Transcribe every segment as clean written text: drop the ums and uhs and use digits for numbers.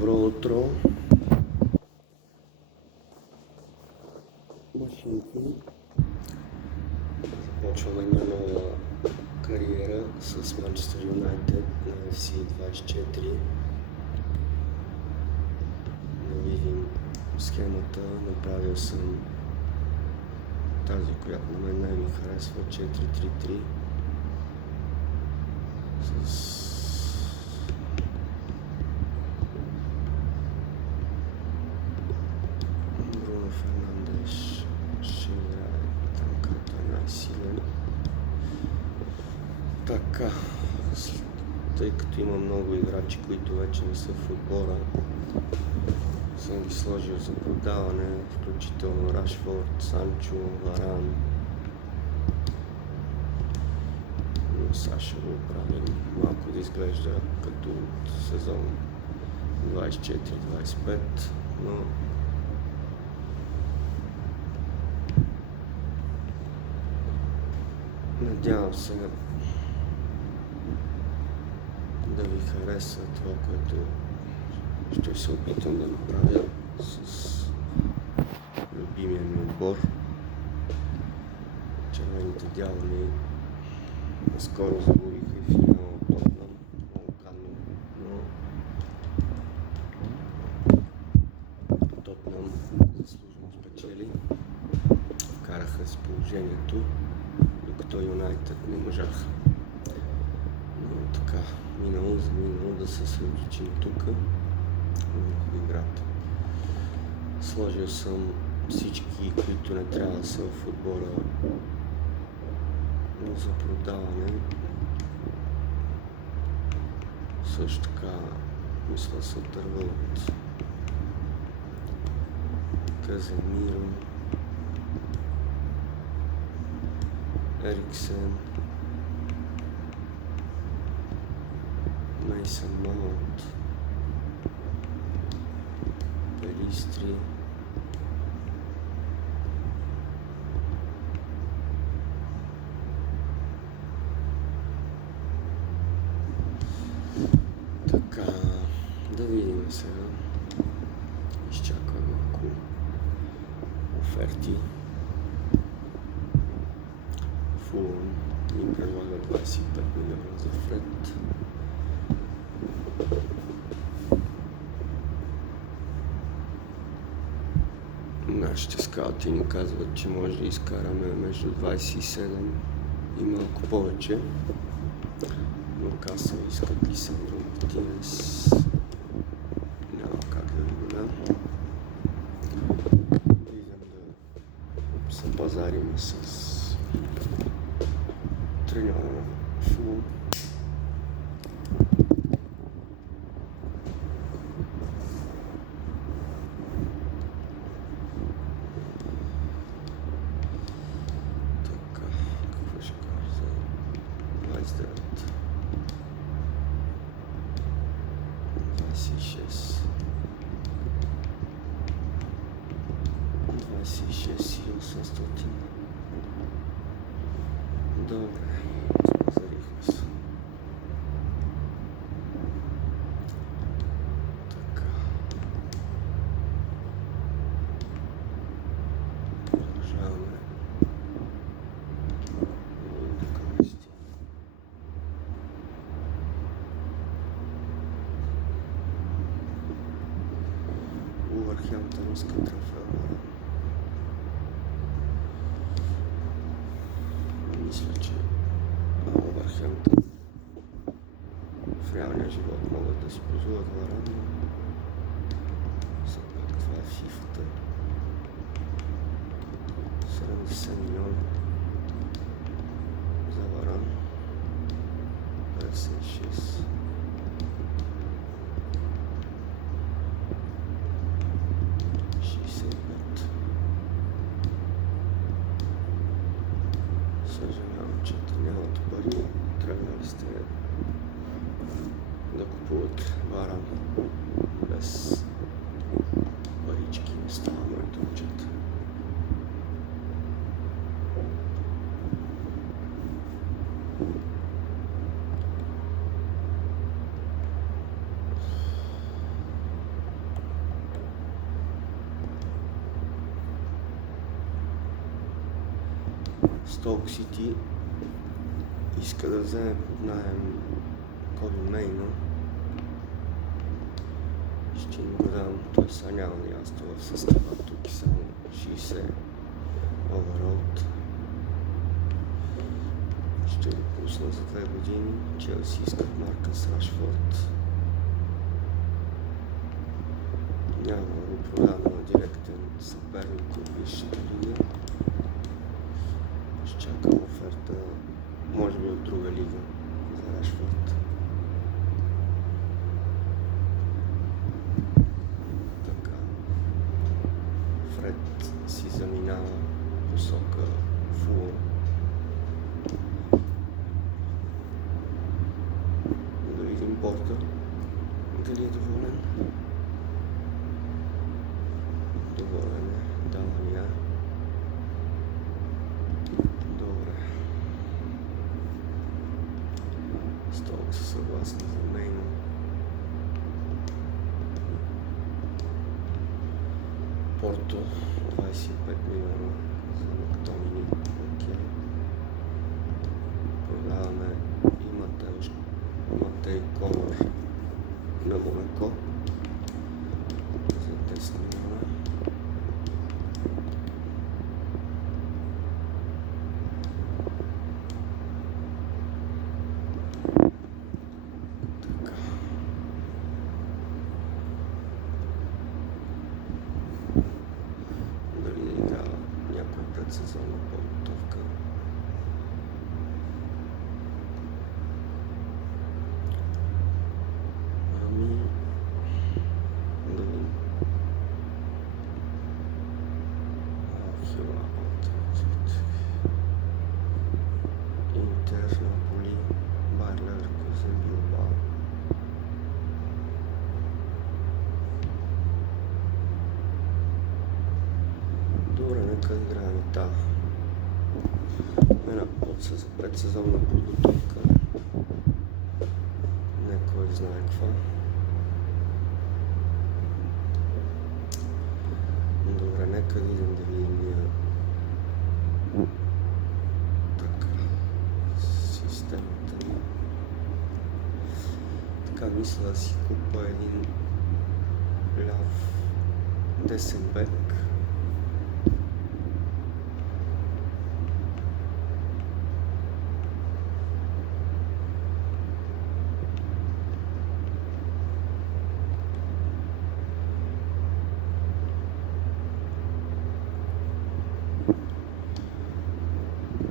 Добро утро, машинки. Започваме една нова кариера с Манчестър Юнайтед на FC24. Да видим схемата. Направил съм тази, която на мен най-ми харесва, 4-3-3 с Бруно Фернандеш ще играе там, като е най-силен. Така, тъй като има много играчи, които вече не са в отбора, съм ги сложил за продаване, включително Рашфорд, Санчо, Варан. Но сега ще го правим малко да изглежда като от сезон 24-25, но надявам се да ви хареса това, което ще се опитам да направя с любимия ми отбор. Червените дяволи наскоро загубиха и финала от Тотнъм, много гадно, но Тотнъм заслужено спечели, вкараха с положението, докато Юнайтед не можаха. Но така, минало за минало, да се съсредоточим тук върху играта. Сложил съм всички, които не трябва да са в отбора, за продаване. Също така мисля се отърва от Каземиро, Ериксен, Мейсън Маунт, Перистри, така, да видим сега. Изчаквам малко оферти. Фулъм ми предлага 25 милиона за Фред. Нашите скаути ни казват, че може да изкараме между 27 и малко повече. Но Каса искат Лисандро Мартинес. Няма как да ви го дам. Идем да се пазарим с треньора на Фулъм. Така, какво ще кажа за 29, 26, 26 и 800. Добре, спазарихме се. Така. Продължаваме. Тук вести. Увърхемптън иска Рафаел Варан. Мисля, че Увърхемптън в реалния живот могат да си позволят Варан, но все пак това е фифата. 70 милиона за Варан, 56. Съжалявам, че нямате пари, трябвали сте да купуват Варан. Без парички не става моето момчета. Stoke City иска да вземе под наем Коби Мейно. Ще им го дам, той сега няма място в състава, тук и само 60 оверолт. Ще го пусна за 2 години. Челси искат Маркъс Рашфорд. Няма да го продам на директен съперник от Висшата лига. Ще чакам оферта, може би от друга лига за Рашфорд. Така. Фред си заминава посока Фулъм. Да видим Порто дали е доволен. Доволен е, Далания. Добре. Столк са съгласни за Мейно. Порто 25 милиона за Мактомини. Окей. Продаваме и Матей Колор на Монако за 10 милиона. Така. Дали да играва някой предсезонна подготовка. Да видим. Интер, Наполи, Байер Леверкузен, Билбао. Добре, нека играем и та. Една предсезонна подготовка. Не кой знае каква. Добре, нека видим да видим така системата ни. Така мисля да си купа един ляв десен бек.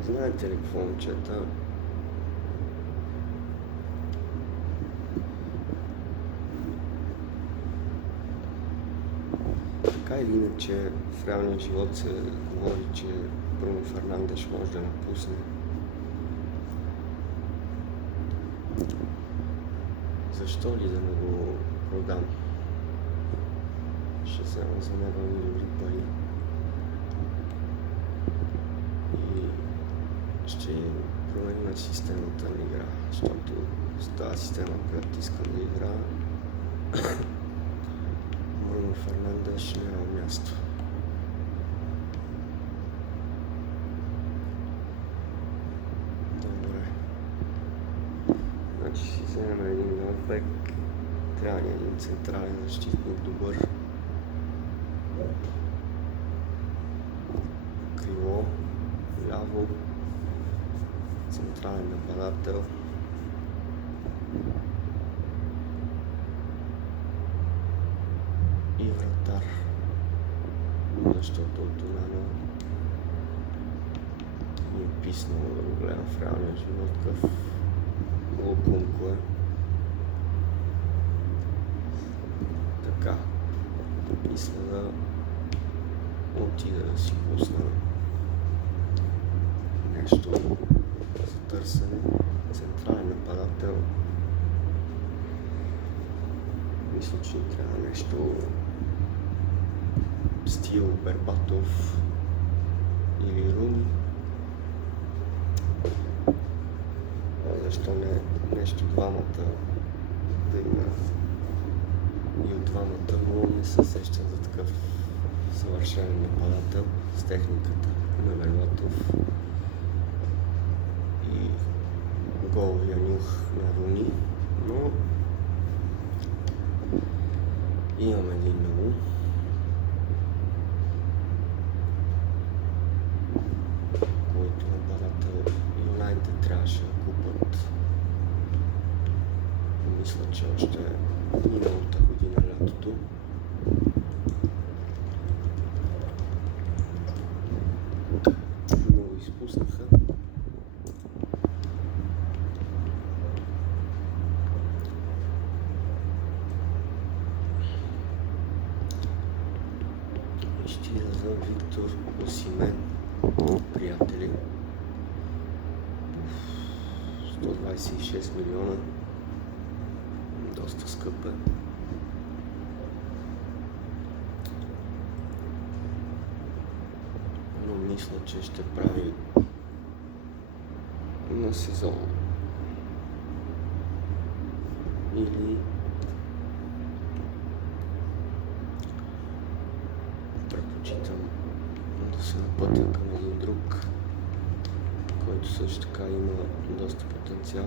Знаете ли какво, момчета? Така или иначе в реалния живот се говори, че Бруно Фернандеш може да напусне. Защо ли да не го продам? Ще взема за него и добри пари. Ще променим системата на игра, защото с тази система, която искам да играя, Бруно Фернандеш няма място. Добре. Значи си вземем един нов бек, трябва ни един централен защитник добър. Крило, ляво, централен нападател. И вратар. Защото от Онана ми е писнало да го гледам в реалния живот, къв лукунко е. Така. Мисля да отида да си пусна нещо за търсене. Централен нападател. Мисля, че ни трябва нещо стил Бербатов или Руни. Защо не нещо двамата да има и от двамата, но не се сещам за такъв. съвършен нападател с техниката на Бербатов. головия нюх на вълни, но имам един много. Който нападател Юнайтед трябваше да купат. Мисля, че още миналата година лятото. Но го изпуснаха. Ще за Виктор Осимен, приятели. 126 милиона. Доста скъп е. Но мисля, че ще прави на сезон. Или предпочитам да се напътя към един друг, който също така има доста потенциал.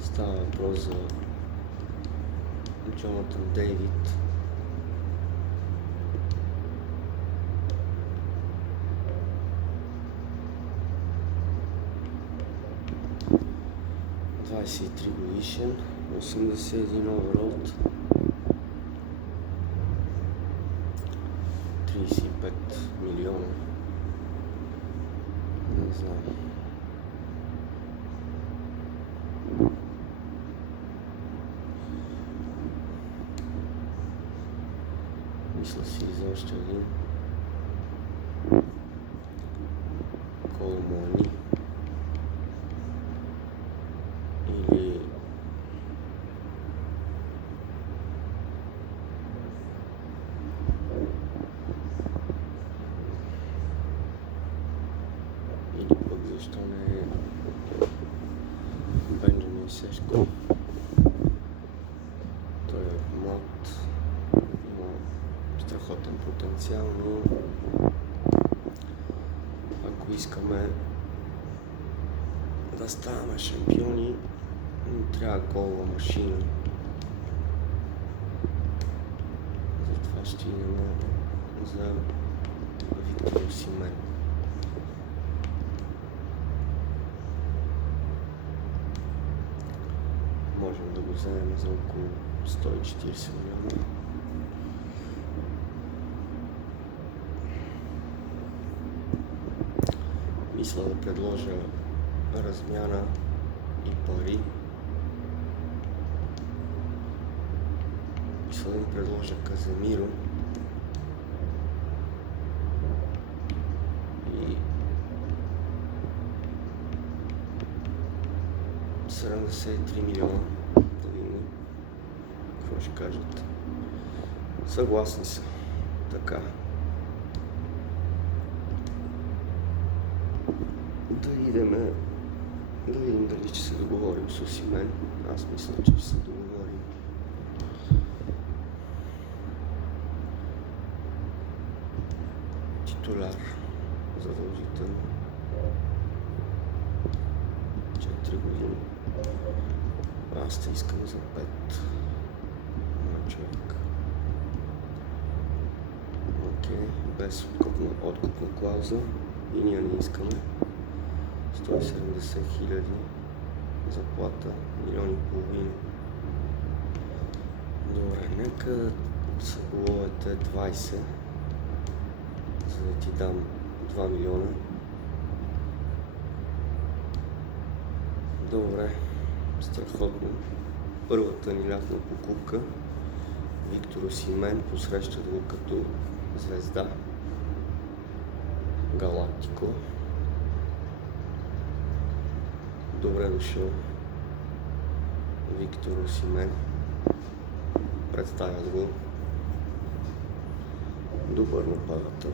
Става въпрос за Джонатан Дейвид. Годишен, 81 оверолт, 35 милиона. Не знам. Мисля си за още един. Коломони. Или пък защо не е Бенджамин Сешко. Той е млад, има страхотен потенциал, но ако искаме да ставаме шампиони, трябва голова машина. Затова ще идем за Виктор Осимен. Можем да го вземем за около 140 милиона. Мисля да предложа размяна и пари. Мисля да им предложа Каземиро и 73 милиона. Да видим какво ще кажат. Съгласни са. Така. Да видим дали ще се договорим с Осимен. Аз мисля, че ще се договорим. Титуляр. Задължително. 4 години. Аз те искам за 5. Мой човек. Окей, без откупна клауза. И ние не искаме. 170 хиляди заплата, 1,5 милиона. Добре, нека са головете 20, за да ти дам 2 милиона. Добре, страхотно. Първата ни лятна покупка. Виктор Осимен, посрещат го като звезда. Галактико. Добре дошъл, Виктор Осимен. Представят го. Добър нападател.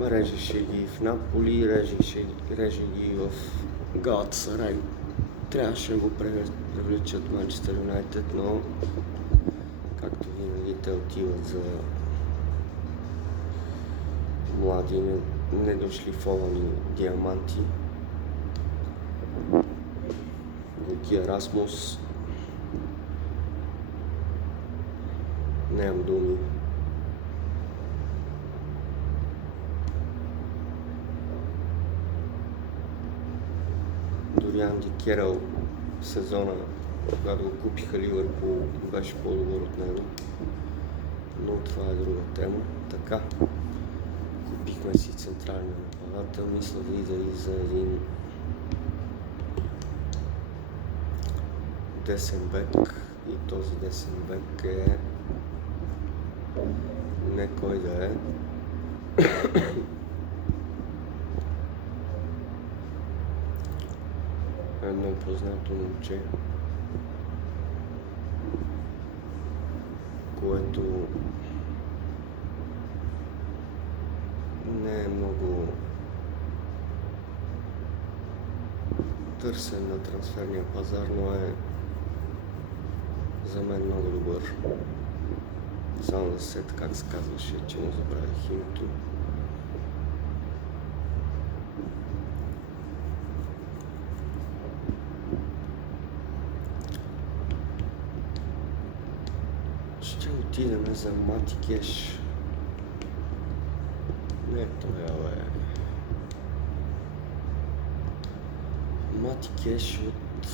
Режеше ги в Наполи, реже ги в Галатасарай. Трябваше да го привлечат Манчестър Юнайтед, но както винаги те отиват за млади, недошлифовани диаманти. Луки Ерасмус. Нямам думи. Дори Анди Керал в сезона, когато го купиха Ливърпул, беше по-добър от него. Но това е друга тема. Така, купихме си централния нападател. Мисля да ида и за един десен бек. И този десен бек е не кой да е. Едно познато момче, което не е много търсен на трансферния пазар, но е за мен много добър. Само да се сета как се казваше, че му забравих името. Ще отидем за Мати Кеш. Не, той е Мати Кеш от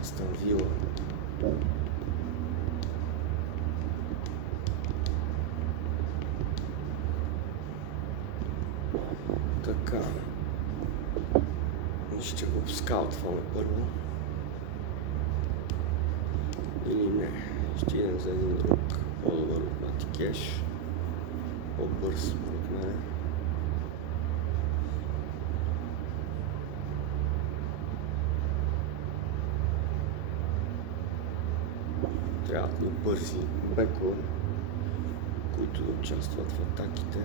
Астън Вила. Така. Ще го скаутваме първо. Или не. Ще идем за един друг по-добър от Мати Кеш. По-бърз според мен. Трябват ни бързи бекове, които да участват в атаките.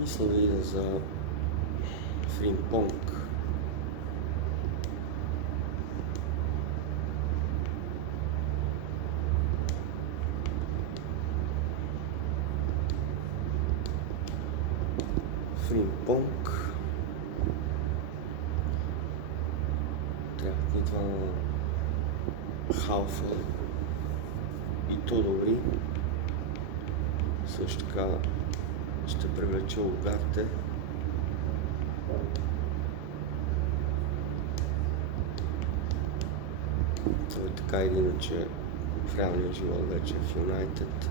Мисля да ида за Фримпонг. Фримпонг. Трябват ни два халфа и то добри. Също така ще привлеча Угарте. Той така или иначе в реалния живот вече в Юнайтед.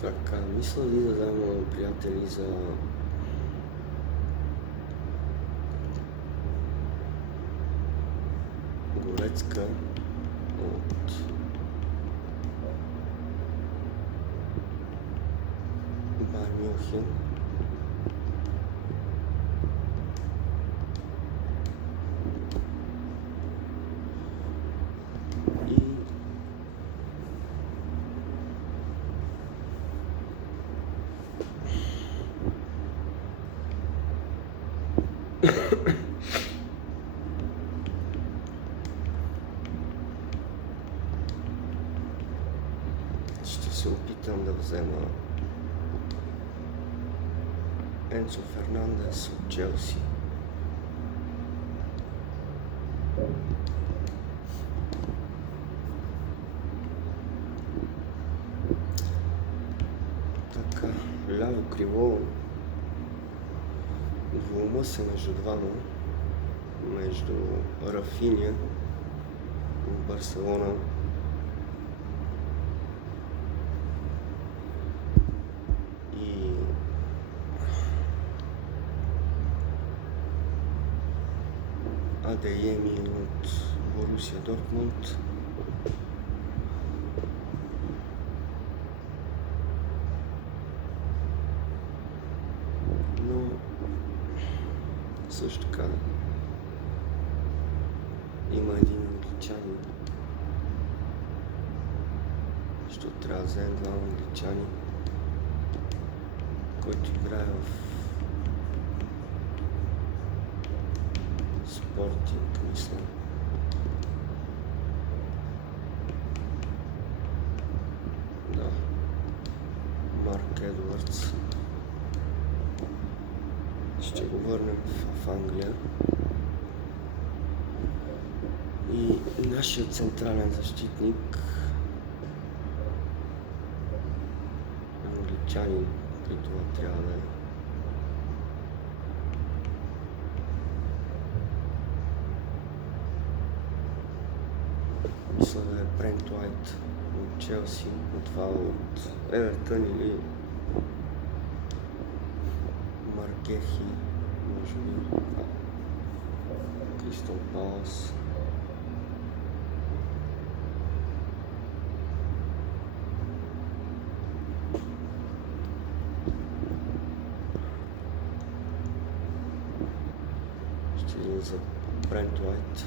Така, мисля ли да дам приятели за Горецка от Байер Мюнхен. И ще се опитам да взема Енцо Фернандес от Челси. Така, ляво крило. Двумъсен между двама. Между Рафиня, Барселона. И Адееми от Борусия Дортмунд. Но също така има един англичанин, защото трябва да вземем двама англичани, който играе в Спортинг, мисля. Да. Марк Едвардс. Ще го върнем в Англия. И нашият централен защитник, англичанин, при това трябва да е. Мисля да е Брент Уайт от Челси, от това от Евертън или Маргехи, може би Кристал Палас. Ще идем за Брент Уайт.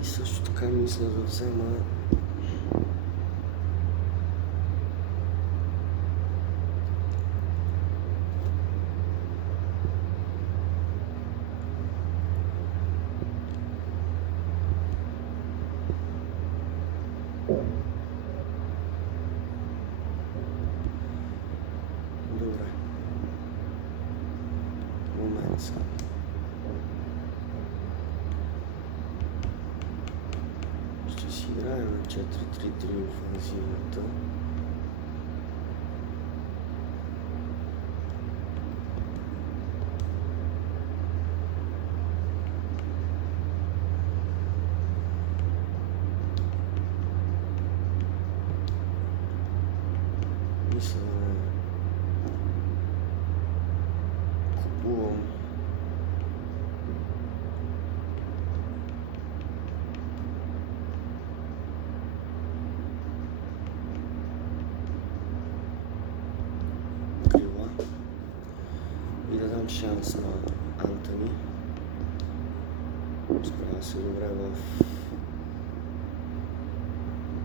И също така мисля да взема добре. Момент сега. Ще си играем на 4-3-3 офанзивната. Мисля да купувам крила и да дам шанс на Антони. Справя се добре в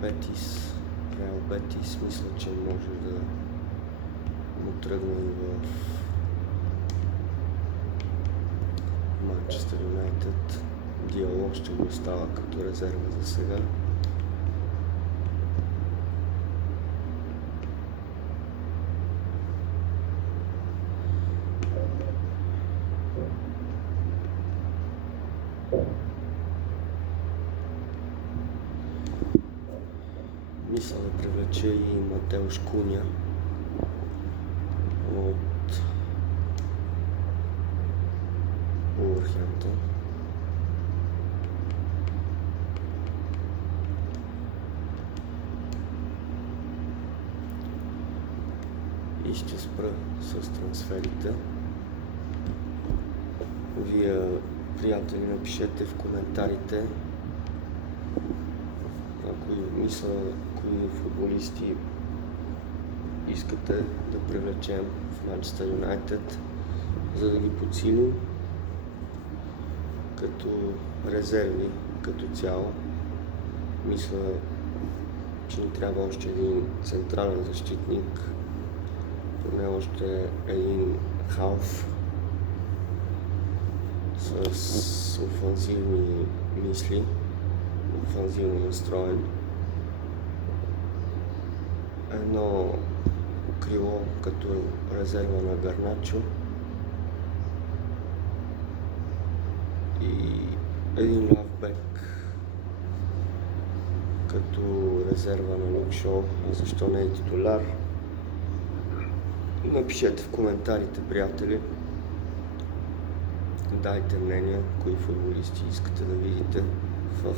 Бетис. Реал Бетис, мисля, че може да му тръгне и в Манчестър Юнайтед. Диалог ще го остава като резерва за сега. Мисля да привлече и Матеуш Куня от Уолвърхемптън. И ще спра с трансферите. Вие, приятели, напишете в коментарите мисля, кои футболисти искате да привлечем в Манчестър Юнайтед, за да ги подсилим като резерви, като цяло. Мисля, че ни трябва още един централен защитник, поне още един халф с офанзивни мисли, офанзивно настроен. Едно крило като резерва на Гарначо и един лавбек като резерва на Люк Шоу, а защо не е титуляр? Напишете в коментарите, приятели. Дайте мнение, кои футболисти искате да видите в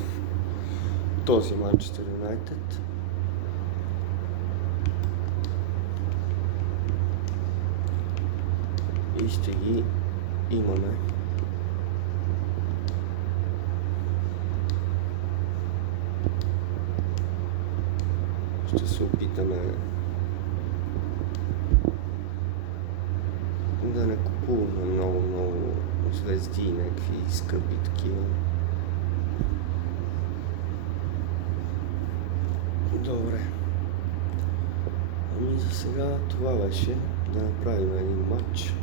този Манчестър Юнайтед. И ще ги имаме. Ще се опитаме да не купуваме много звезди и някакви скъпи такива. Добре. Ами за сега това беше. Да направим един матч.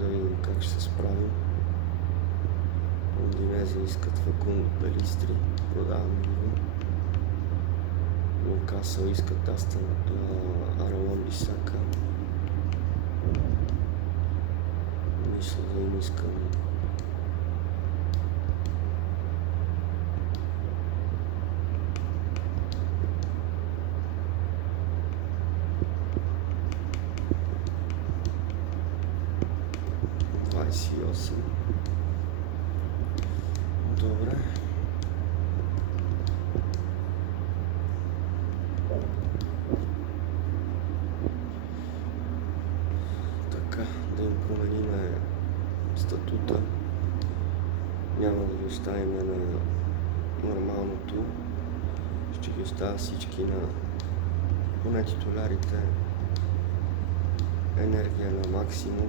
Да видим как ще се справим. Удинезе искат Факундо Пелистри. Продаваме го. Нюкасъл искат Арамон Бисака. Мисля да им искам Добре. Така, да им промениме статута. Няма да ги оставим на нормалното. Ще ги оставя всички на поне титулярите енергия на максимум,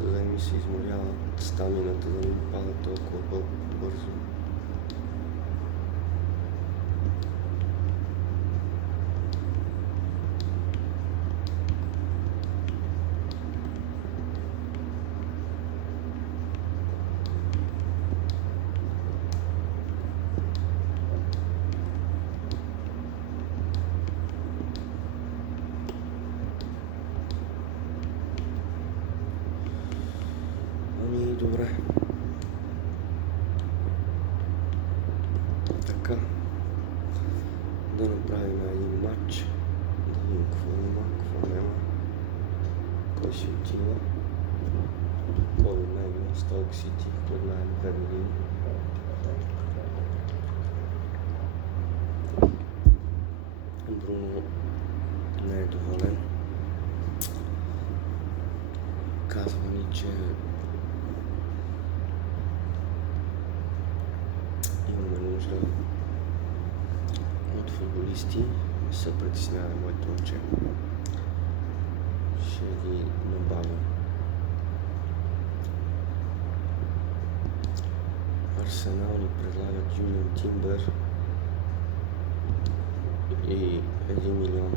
за да ми се изморява стамината, да не пада толкова бързо. Добре. Така. Да направим един матч. Да видим какво има, какво няма. Кой ще отива. Кой от него? Сток Сити. Поднаем 2 години. Бруно не е доволен. Казва ни, че имаме нужда от футболисти. Не се притеснява моето момче. Ще ги набавя. Арсенал ни предлагат Юлиан Тимбер и 1 милион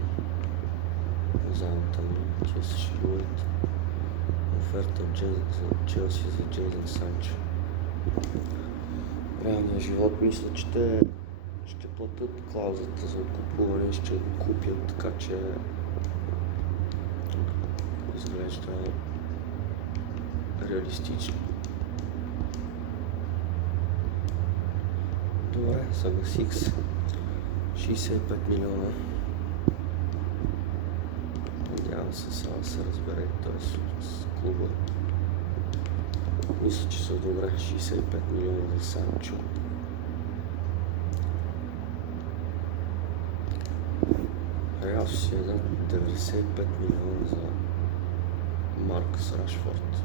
за Антони. Те се шегуват. Оферта за Челси за Джейдън Санчо. Реалният живот мисля, че те ще платят клаузата за откупуване и ще го купят, така че изглежда реалистично. Добре, съгласих се. 65 милиона. Надявам се сега да се разбере той с клуба. Мисля, че са добре. 65 милиона за Санчо. Реал ще дадат 95 милиона за Маркъс Рашфорд.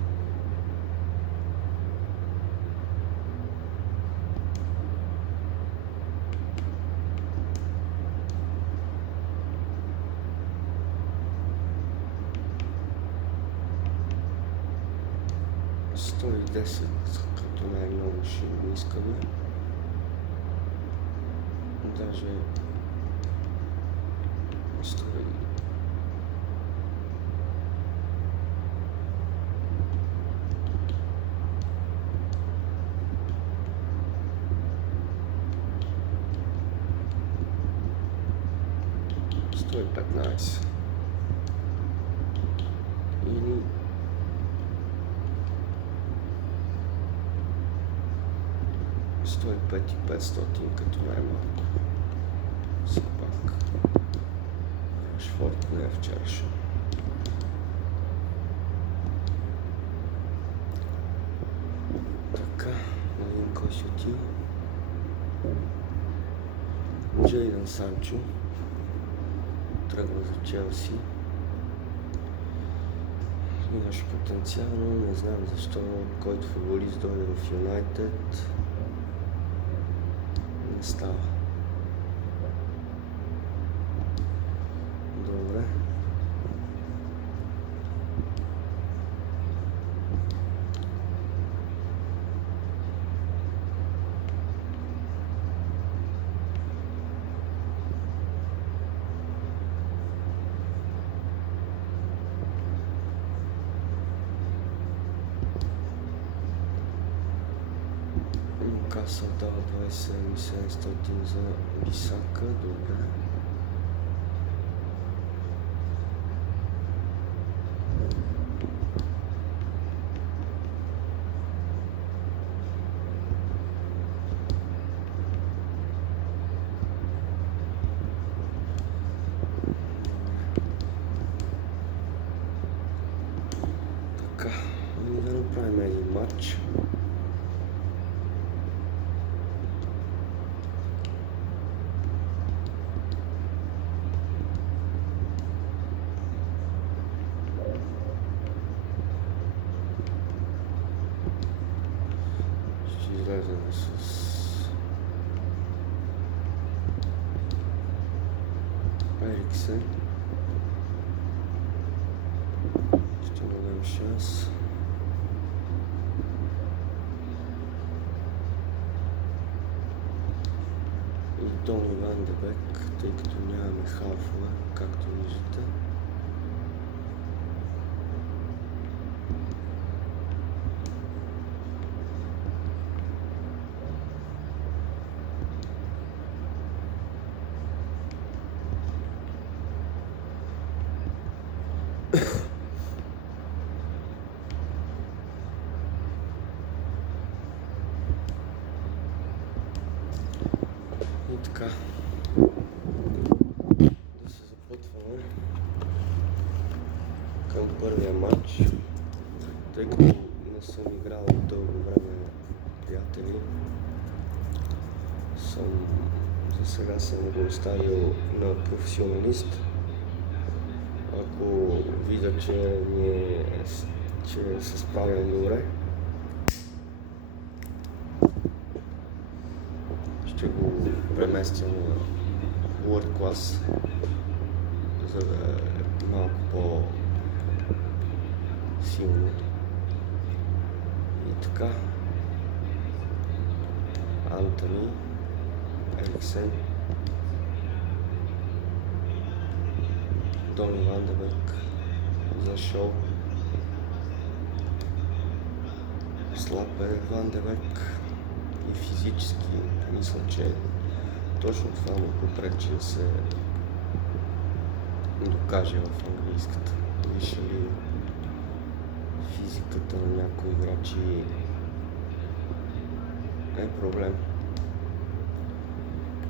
И 10, като най-много ще го искаме. Даже 100. 115 или 105 и 500 като най-малко. Все пак Рашфорд не е вчерашен. Така, да видим кой си отива. Джейдън Санчо тръгва за Челси. Имаш потенциал, но не знам защо който футболист дойде в Юнайтед не става. Добре. Нюкасъл дава 2700 за Бисака, добре. Така, да направим един матч. Излезем с Ериксен. Ще дадем шанс. И Дони Ван де Бек, тъй като нямаме халфове, както виждате. И така, да се запътваме към първия матч, тъй като не съм играл дълго време, приятели. За сега съм го оставил на професионалист. Ако видя, че се справям добре, ще го преместя на World Class, за да е малко по-силно. И така, Антони, Ериксен, Дони Ван де Бек за шоу. Слаб е Ван де Бек и физически мисля, че точно това му попречи да се докаже в английската висша лига. Физиката на някои играчи е проблем.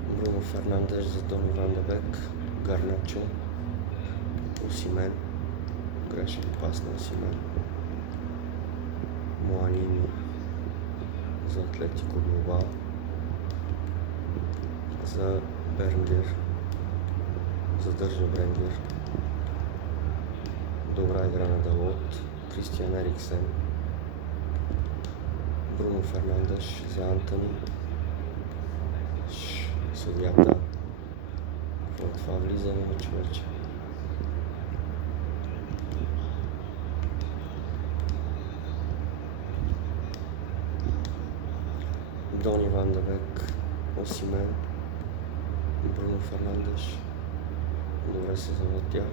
Бруно Фернандеш за Дони Ван де Бек, Гарначо, Осимен, грешен пас на Осимен, Муанини за Атлетико Билбао, за Бернгер, задържа Бернгер, добра игра на Далот, Кристиан Ериксен, Бруно Фернандеш за Антони, съдията. Какво е това влизане на човече? Дони Ван де Бек, Осимен, Бруно Фернандеш. Добре се завъртя.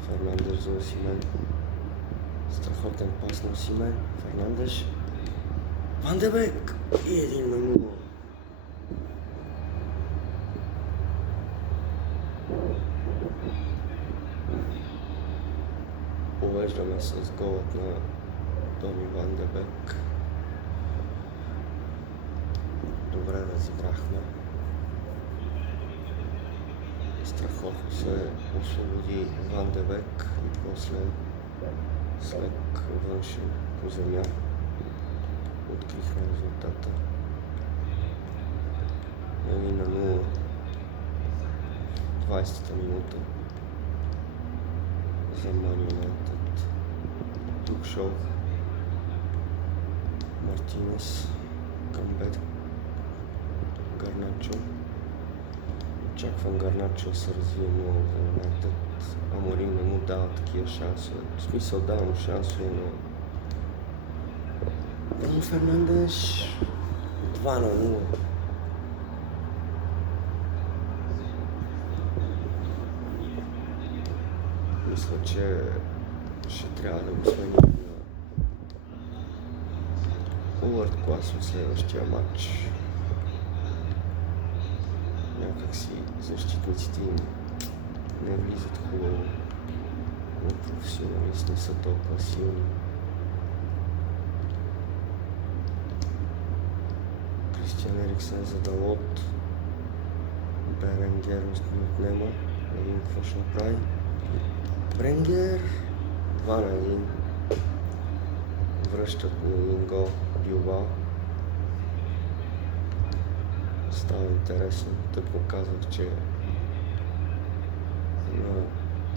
Фернандеш за Осимен. Страхотен пас на Осимен. Фернандеш. Ван де Бек! И 1-0. Поглеждаме с голът на Дони Ван де Бек. Добре разиграхме. Страхотно се освободи Ван де Бек и после след външен по земя открихме резултата. 1-0. 20-та минута за Ман Юнайтед. Тук Шоу, Мартинес, Камбет, Гарначо. Очаквам Гарначо да се развие много за Юнайтед. Аморим не му дава такива шансове. В смисъл дава му шансове, но Бруно Фернандеш 2-0. Мисля, че ще трябва да го сменим на Улард клас от следващия матч. Някакси защитниците им не влизат хубаво, но професионалисти не са толкова силни. Кристиан Ериксен за Далот. Беренгер ни отнема. Да видим какво ще направи. Бренгер 2-1. Връщат ни един гол Билбао. Става интересно. Тък му казах, че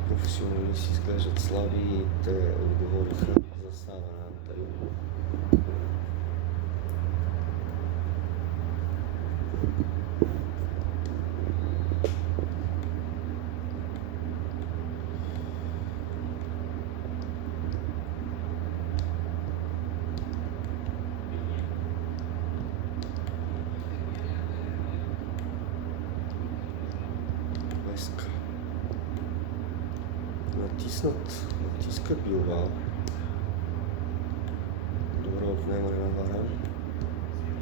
професионалисти изглеждат слаби и те отговориха за Сава на Антали. Натиска Билбао. Добро отнемане на Варан.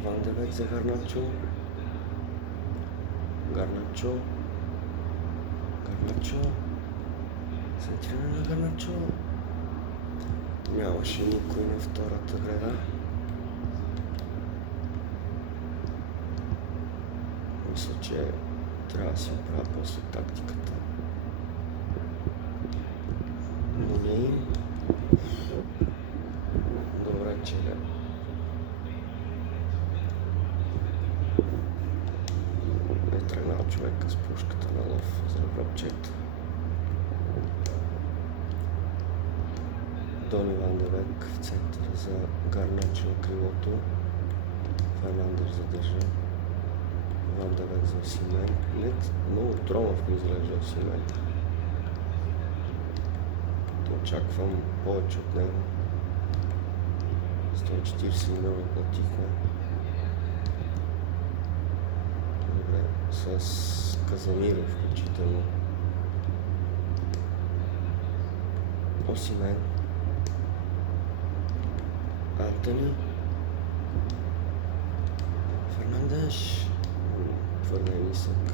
Ван де Бек за Гарначо. Гарначо. Центриране на Гарначо. Нямаше никой на втората града. Мисля, че трябва да си оправя после тактиката. Добре, че е тръгнал човека с пушката на лов за гробчета. Дони Ван де Бек в центъра за Гарначо на крилото. Фернандеш задържа. Ван де Бек за Осимен. Много тромав ми изглежда Осимен. Очаквам повече от него. 140 милиона платихме. Добре, с Казамиро включително. Осимен. Антони. Фернандеш. Твърде нисък.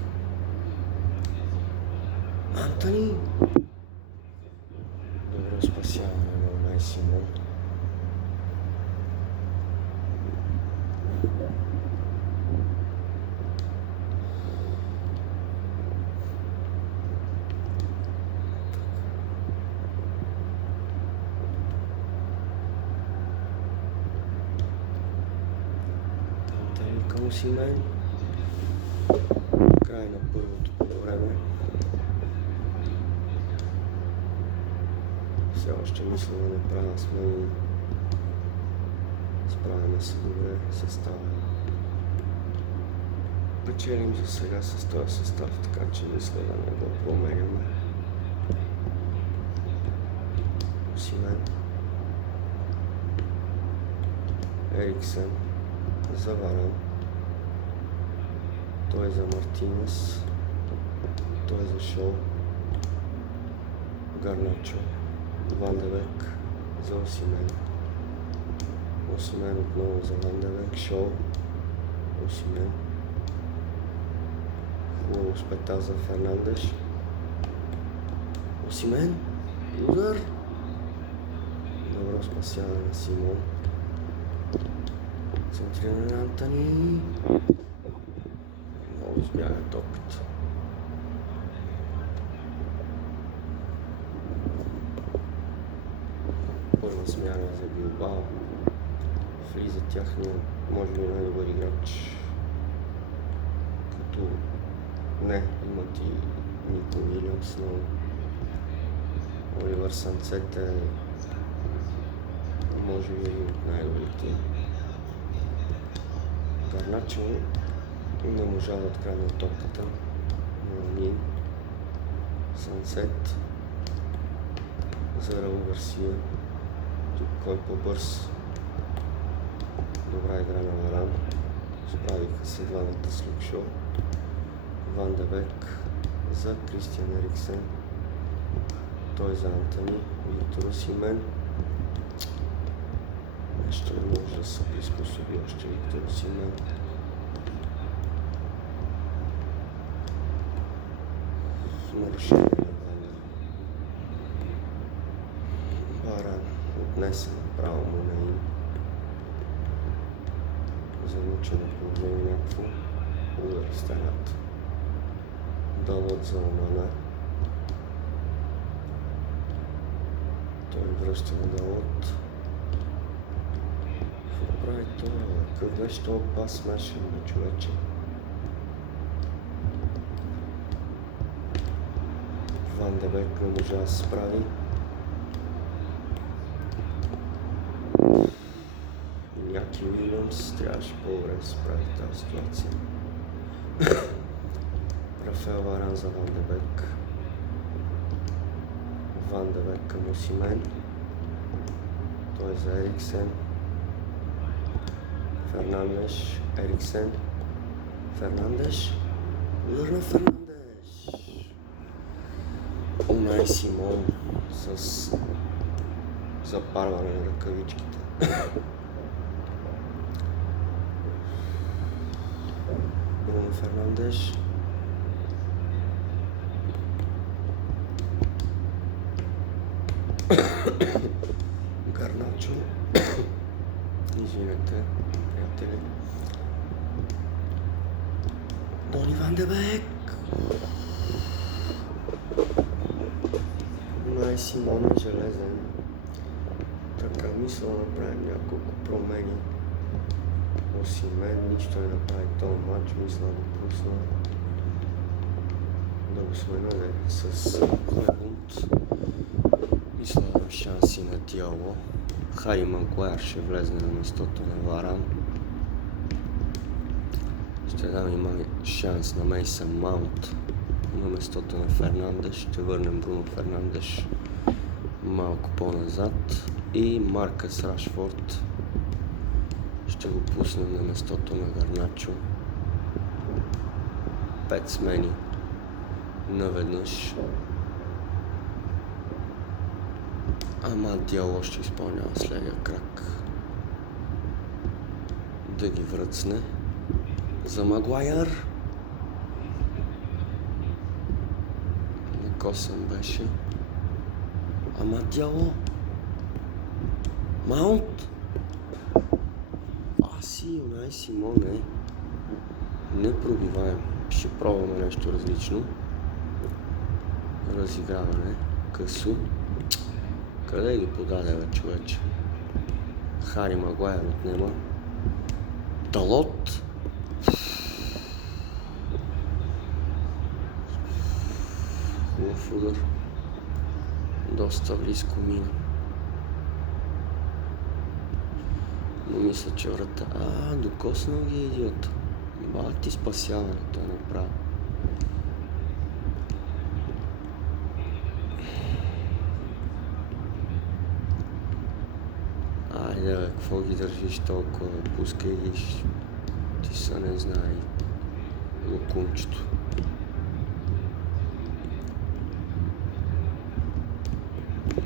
Антони. Спасяване на Унай Симон. Антони към Осимен. Край на първото полувреме. Все още мисля да не правя смени. Справяме се добре състава. Печелим за сега с този състав, така че мисля да не го променяме. Осимен. Ериксен. За Варан. Той е за Мартинес. Той е за Шоу. Гарначо. Ван де Бек за Осимен. Осимен отново за Ван де Бек. Шоу. Осимен. Хубаво спета за Фернандеш. Осимен. Удар. Добро спасяване на Симон. Центриране на Антони. Много избяга топката. Първа смяна за Билбао. Влиза тяхния, може би най-добър играч. Като не, имат и Нико Уилямс, но Оливър Санцет е може би от най-добрите. Гарначо не можа да открадне топката на Нин. Сансет за Раул Гарсия. Тук кой по-бърз. Добра игра на Варан. Справиха се двамата с Лукшо. Ван де Бек за Кристиан Ериксен. Той за Антони. Виктор Осимен. Нещо не може да се приспособи още Виктор Осимен. Нарушение на Варан отнесе направо му на им. Замучено положение някакво удар в стената. Далот за Омана. Той връща на Далот. Какво прави това? Какъв беше това пас смешен на човече? Ван де Бек не можа да се справи. Няки Уилямс трябваше по-добре да се справи в тази ситуация. Рафаел Варан за Ван де Бек. Ван де Бек към Осимен. Той за Ериксен. Фернандеш. Ериксен. Фернандеш. Удар на Фернандеш. Унай Симон с запарване на ръкавичките. Бруно Фернандеш. Гарначо. Извинете, приятели. Дони Ван де Бек. Унай Симон е железен. Така мисля да направим няколко промени. Осимен нищо не направи този матч, мисля да го пусна. Да го сменя с Хойбунд. Мисля да дам шанси на Диало. Хари Магуайър ще влезне на местото на Варан. Ще дам има шанс на Мейсън Маунт на местото на Фернандеш. Ще върнем Бруно Фернандеш малко по-назад. И Маркъс Рашфорд ще го пуснем на местото на Гарначо. 5 смени наведнъж. Ама Диало ще изпълнява с левия крак. Да ги връцне. За Магуайър. Некосъм беше. Ама Диало. Маунт. Унай Симон е непробиваем. Ще пробваме нещо различно. Разиграване. Късо. Къде ги подаде, бе, човече? Хари Магуайър отнема. Далот. Хубав удар. Доста близко мина. Но мисля, че врата... докоснал ги е идиот. Бати спасяването е направо. Айде, бе, какво ги държиш толкова? Пускай ги. Ти са не знай. Лукумчето.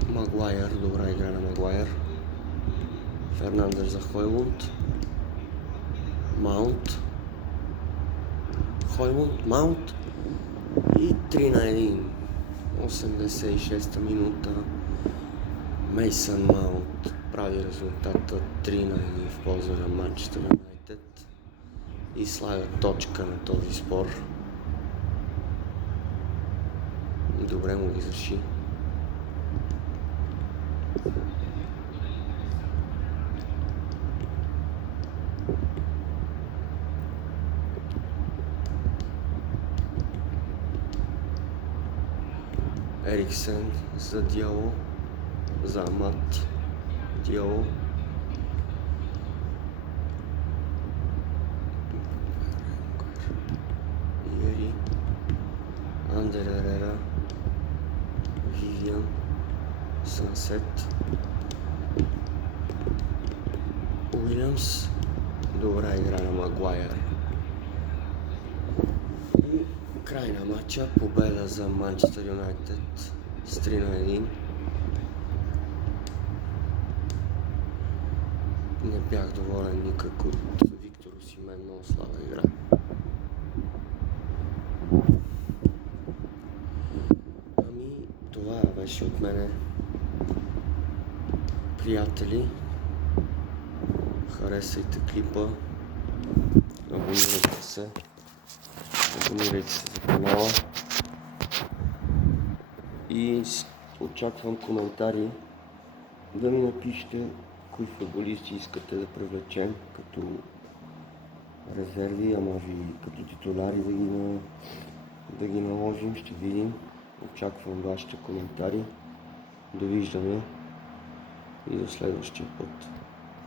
Магуайър, добра игра на Магуайър. Фернандеш за Хойлунд. Маунт. Хойлунд, Маунт. И 3 на 1. 86-та минута. Мейсън Маунт. прави резултата 3-1 в полза на Манчестър Юнайтед и слага точка на този спор. Добре му изреши. Ериксен за Диало, за Амат, Диало. Иери, Андер Ерера, Вивиан, Сансет, Уилямс. Добра игра на Магуайер. И край на матча, победа за Манчестър Юнайтед с 3-1. Не бях доволен никак от Виктор Осимен, много слаба игра. Ами, това беше от мене. Приятели, харесайте клипа, абонирайте се за канала и очаквам коментари да ми напишете кои футболисти искате да привлечем като резерви, а може и като титуляри да ги наложим, ще видим. Очаквам вашите коментари. Довиждане и до следващия път.